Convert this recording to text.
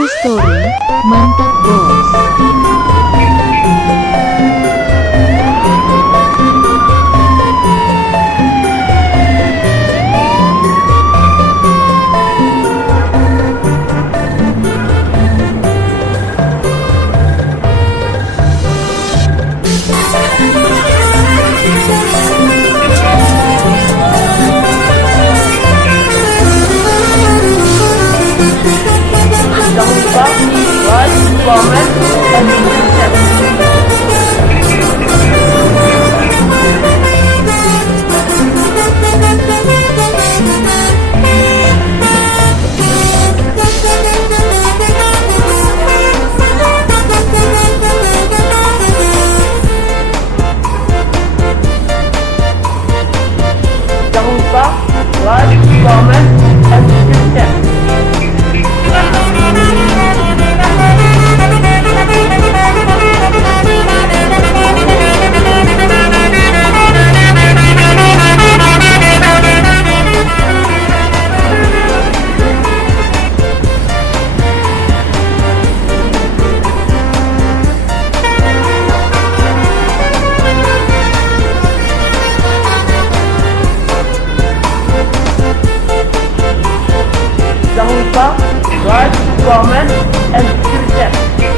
True story, mantap bos. Jangan lupa like, comment, dan subscribe. Jangan lupa like, comment, dan subscribe. Jangan lupa like, comment, and